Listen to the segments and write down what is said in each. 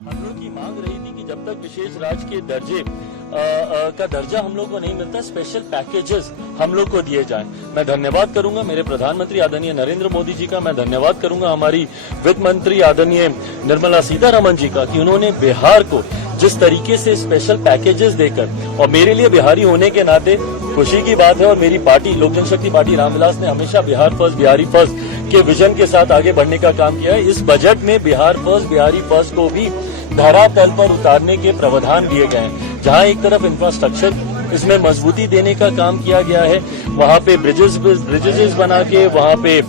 हम लोग की मांग रही थी कि जब तक विशेष राज्य के दर्जे का दर्जा हम लोग को नहीं मिलता, स्पेशल पैकेजेस हम लोग को दिए जाएं। मैं धन्यवाद करूंगा मेरे प्रधानमंत्री आदरणीय नरेंद्र मोदी जी का, मैं धन्यवाद करूंगा हमारी वित्त मंत्री आदरणीय निर्मला सीतारमण जी का कि उन्होंने बिहार को जिस तरीके से स्पेशल पैकेजेस देकर, और मेरे लिए बिहारी होने के नाते खुशी की बात है, और मेरी पार्टी लोक जनशक्ति पार्टी रामविलास ने हमेशा बिहार फर्स्ट बिहारी फर्स्ट के विजन के साथ आगे बढ़ने का काम किया है। इस बजट में बिहार फर्स्ट बिहारी फर्स्ट को भी धरातल पर उतारने के प्रावधान दिए गए हैं, जहां एक तरफ इंफ्रास्ट्रक्चर इसमें मजबूती देने का काम किया गया है, वहां पे ब्रिजेस बना के, वहां पे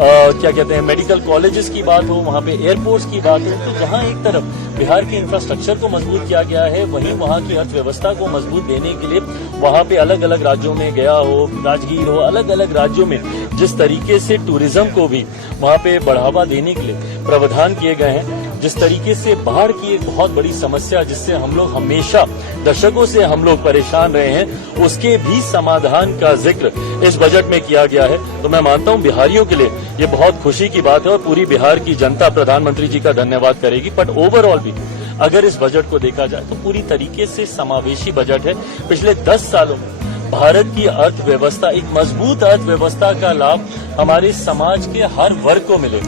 क्या कहते हैं मेडिकल कॉलेजेस की बात हो, वहां पे एयरपोर्ट्स की बात हो, तो जहां एक तरफ बिहार के इंफ्रास्ट्रक्चर को मजबूत किया गया है, वहीं वहां की अर्थव्यवस्था को मजबूत देने के लिए वहां पे अलग अलग राज्यों में गया हो, राजगीर हो, अलग अलग राज्यों में जिस तरीके से टूरिज्म को भी वहां पे बढ़ावा देने के लिए प्रावधान किए गए हैं, जिस तरीके से बाढ़ की एक बहुत बड़ी समस्या जिससे हम लोग हमेशा दशकों से हम लोग परेशान रहे हैं, उसके भी समाधान का जिक्र इस बजट में किया गया है। तो मैं मानता हूं बिहारियों के लिए ये बहुत खुशी की बात है और पूरी बिहार की जनता प्रधानमंत्री जी का धन्यवाद करेगी। बट ओवरऑल भी अगर इस बजट को देखा जाए तो पूरी तरीके से समावेशी बजट है। पिछले 10 सालों में भारत की अर्थव्यवस्था, एक मजबूत अर्थव्यवस्था का लाभ हमारे समाज के हर वर्ग को मिले,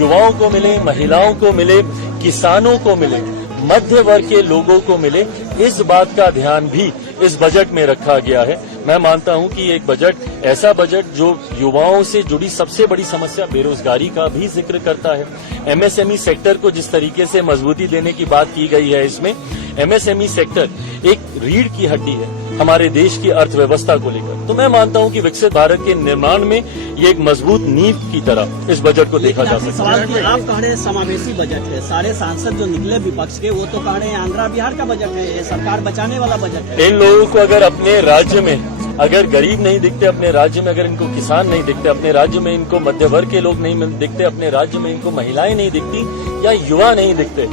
युवाओं को मिले, महिलाओं को मिले, किसानों को मिले, मध्य वर्ग के लोगों को मिले, इस बात का ध्यान भी इस बजट में रखा गया है। मैं मानता हूं कि एक बजट, ऐसा बजट जो युवाओं से जुड़ी सबसे बड़ी समस्या बेरोजगारी का भी जिक्र करता है, एमएसएमई सेक्टर को जिस तरीके से मजबूती देने की बात की गई है, इसमें एमएसएमई सेक्टर एक रीढ़ की हड्डी है हमारे देश की अर्थव्यवस्था को लेकर। तो मैं मानता हूं कि विकसित भारत के निर्माण में ये एक मजबूत नींव की तरह इस बजट को देखा जा सकता है। आप कह रहे हैं समावेशी बजट है, सारे सांसद जो निकले विपक्ष के वो तो कह रहे हैं आंध्रा बिहार का बजट है, ये सरकार बचाने वाला बजट है। इन लोगों को अगर अपने राज्य में अगर गरीब नहीं दिखते, अपने राज्य में अगर इनको किसान नहीं दिखते, अपने राज्य में इनको मध्य वर्ग के लोग नहीं दिखते, अपने राज्य में इनको महिलाएं नहीं दिखती या युवा नहीं दिखते,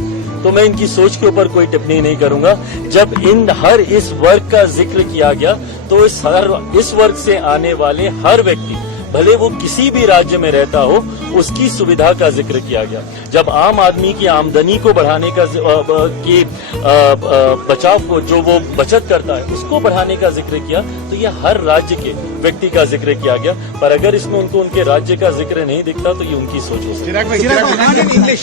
तो मैं इनकी सोच के ऊपर कोई टिप्पणी नहीं करूंगा। जब इस वर्ग का जिक्र किया गया तो इस वर्ग से आने वाले हर व्यक्ति, भले वो किसी भी राज्य में रहता हो, उसकी सुविधा का जिक्र किया गया। जब आम आदमी की आमदनी को बढ़ाने का बचाव को, जो वो बचत करता है, उसको बढ़ाने का जिक्र किया, तो ये हर राज्य के व्यक्ति का जिक्र किया गया। पर अगर इसमें उनको उनके राज्य का जिक्र नहीं दिखता तो ये उनकी सोच हो सकती है।